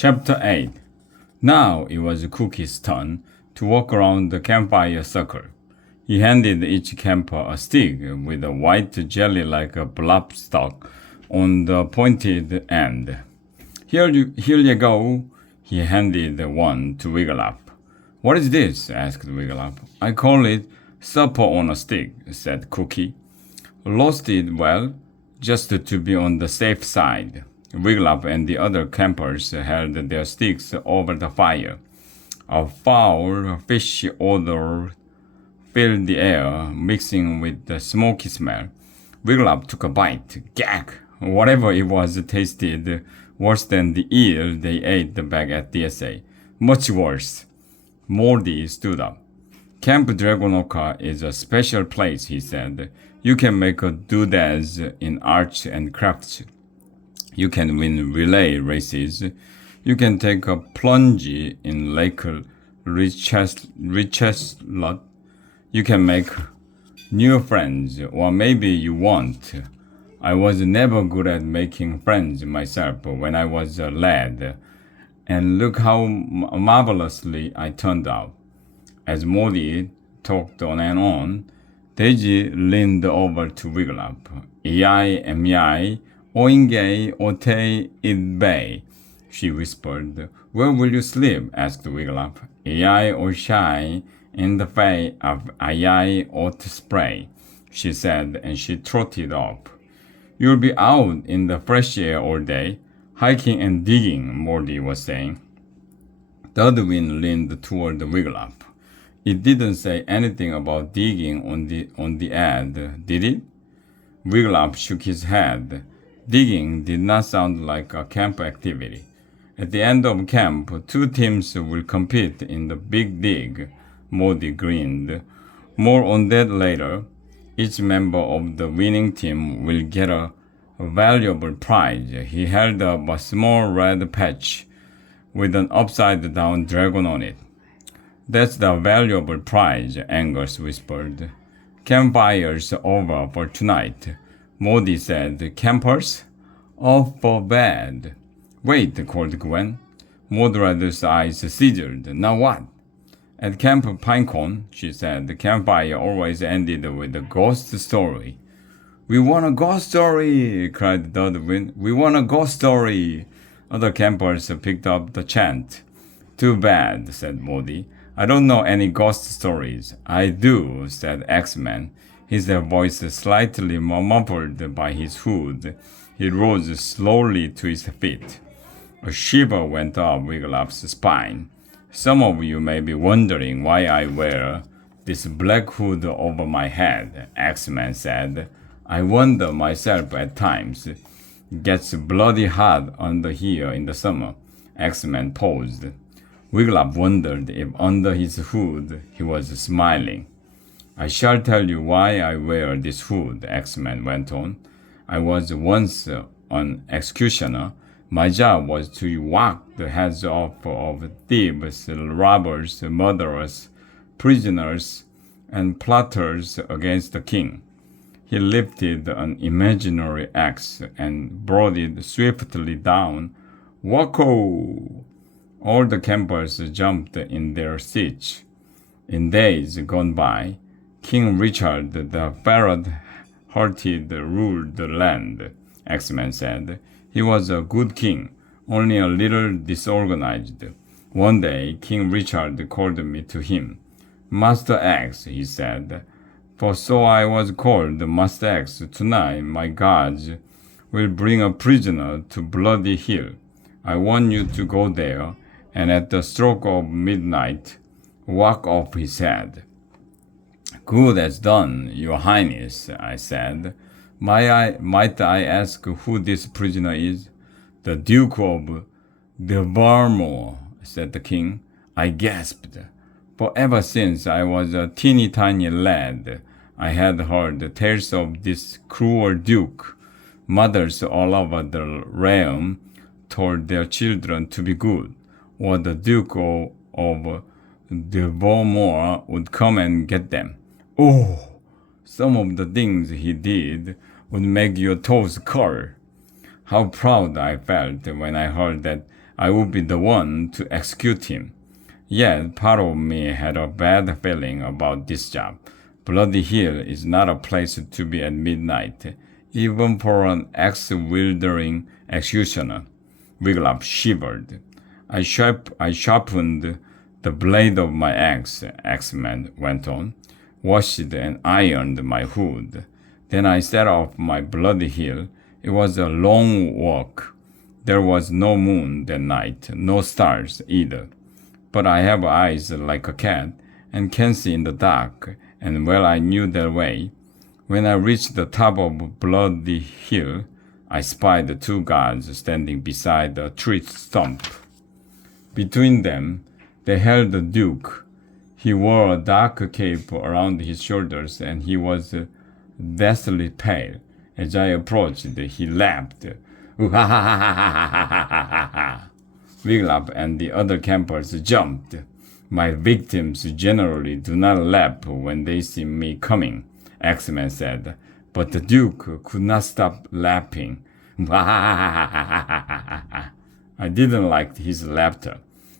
Chapter 8. Now it was Cookie's turn to walk around the campfire circle. He handed each camper a stick with a white jelly-like blob stalk on the pointed end. Here you go. He handed one to Wigglytuff. What is this? Asked Wigglytuff. I call it supper on a stick, said Cookie. Roasted well, just to be on the safe side. Wigglytuff and the other campers held their sticks over the fire. A foul, fishy odor filled the air, mixing with the smoky smell. Wigglytuff took a bite. Gag! Whatever it was tasted worse than the eel they ate back at DSA. Much worse. Morty stood up. Camp Dragonoka is a special place, he said. You can make doodads in arts and crafts. You can win relay races. You can take a plunge in Lake Richestlot. You can make new friends, or maybe you won't. I was never good at making friends myself when I was a lad, and look how marvelously I turned out. As Morty talked on and on, Daisy leaned over to Wigglytuff. Ei, emi, oinge, ote, idbei, she whispered. Where will you sleep? Asked Wigglytuff. Ei, oshai, in the fay of Ai ot spray, she said, and she trotted off. You'll be out in the fresh air all day, hiking and digging, Morty was saying. Dudwin leaned toward Wigglytuff. It didn't say anything about digging on the ad, did it? Wigglytuff shook his head. Digging did not sound like a camp activity. At the end of camp, 2 teams will compete in the big dig. Morty grinned. More on that later. Each member of the winning team will get a valuable prize. He held up a small red patch with an upside-down dragon on it. That's the valuable prize, Angus whispered. Campfire's over for tonight, Morty said. Campers? Off for bed. Wait, called Gwen. Mordred's eyes sizzled. Now what? At Camp Pinecone, she said, the campfire always ended with a ghost story. We want a ghost story, cried Dudwin. We want a ghost story. Other campers picked up the chant. Too bad, said Morty. I don't know any ghost stories. I do, said X-Man, his voice slightly muffled by his hood. He rose slowly to his feet. A shiver went up Wigglytuff's spine. Some of you may be wondering why I wear this black hood over my head, X-Man said. I wonder myself at times. Gets bloody hot under here in the summer. X-Man paused. Wigglytuff wondered if under his hood he was smiling. I shall tell you why I wear this hood, X-Man went on. I was once an executioner. My job was to whack the heads off of thieves, robbers, murderers, prisoners, and plotters against the king. He lifted an imaginary axe and brought it swiftly down. Wacko! All the campers jumped in their seats. In days gone by, King Richard the Ferret-hearted ruled the land, X-Man said. He was a good king, only a little disorganized. One day, King Richard called me to him. Master X, he said, for so I was called Master X. Tonight, my gods will bring a prisoner to Bloody Hill. I want you to go there, and at the stroke of midnight, whack off his head. Good as done, your highness, I said. Might I ask who this prisoner is? The Duke of Devermore, said the king. I gasped. For ever since I was a teeny tiny lad, I had heard tales of this cruel duke. Mothers all over the realm told their children to be good, or the Duke of Devermore would come and get them. Oh! Some of the things he did would make your toes curl. How proud I felt when I heard that I would be the one to execute him. Yet, part of me had a bad feeling about this job. Bloody Hill is not a place to be at midnight, even for an axe-wielding executioner. Wiglaf shivered. I sharpened the blade of my axe, Axeman went on, washed and ironed my hood. Then I set off my Bloody Hill. It was a long walk. There was no moon that night, no stars either. But I have eyes like a cat and can see in the dark, and well I knew that way. When I reached the top of Bloody Hill, I spied the two guards standing beside a tree stump. Between them, they held the Duke. He wore a dark cape around his shoulders, and he was deathly pale. As I approached, he laughed. Wiglaf and the other campers jumped. My victims generally do not laugh when they see me coming, Axeman said, but the Duke could not stop laughing. I didn't like his laughter.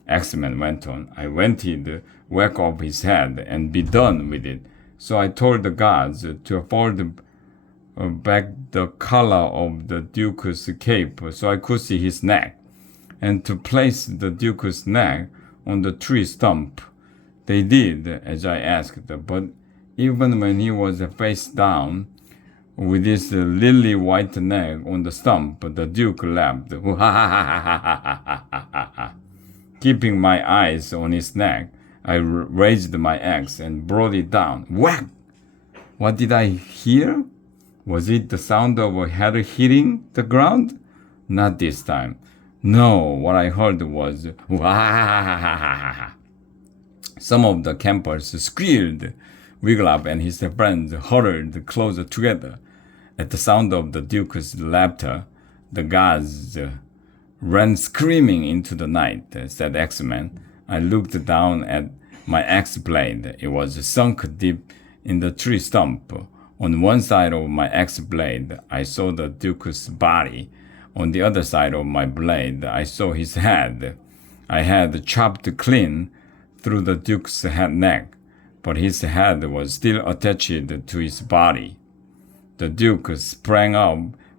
Axeman went on. I wanted whack off his head and be done with it. So I told the guards to fold back the collar of the Duke's cape so I could see his neck, and to place the Duke's neck on the tree stump. They did as I asked, but even when he was face down, with his lily white neck on the stump, the Duke laughed. Keeping my eyes on his neck, I raised my axe and brought it down. Whack! What did I hear? Was it the sound of a head hitting the ground? Not this time. No, what I heard was Wah! Some of the campers squealed. Wiglaf and his friends huddled closer together. At the sound of the Duke's laughter, the guards ran screaming into the night, said Axeman. I looked down at my axe blade. It was sunk deep in the tree stump. On one side of my axe blade, I saw the Duke's body. On the other side of my blade, I saw his head. I had chopped clean through the Duke's neck, but his head was still attached to his body. The Duke sprang up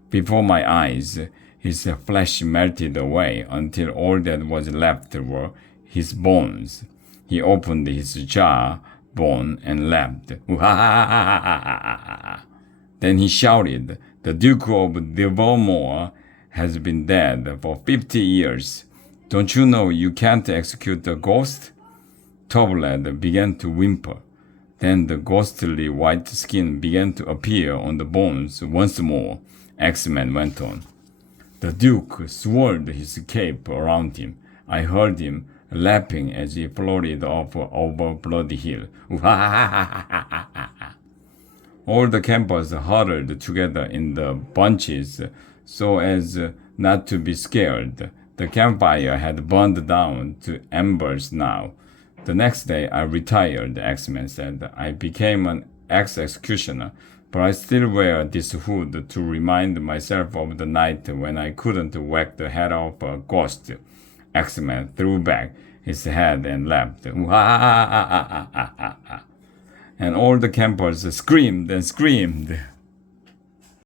before my eyes. His flesh melted away until all that was left were his bones. He opened his jaw bone and laughed. Then he shouted, "The Duke of Livermore has been dead for 50 years. Don't you know you can't execute a ghost?" Tobled began to whimper. Then the ghostly white skin began to appear on the bones once more. Axeman went on. The Duke swirled his cape around him. I heard him laughing as he floated off over Bloody Hill. All the campers huddled together in the bunches so as not to be scared. The campfire had burned down to embers now. The next day I retired, Axeman said. I became an ex-executioner, but I still wear this hood to remind myself of the night when I couldn't whack the head off a ghost. Axeman threw back his head and laughed. And all the campers screamed and screamed.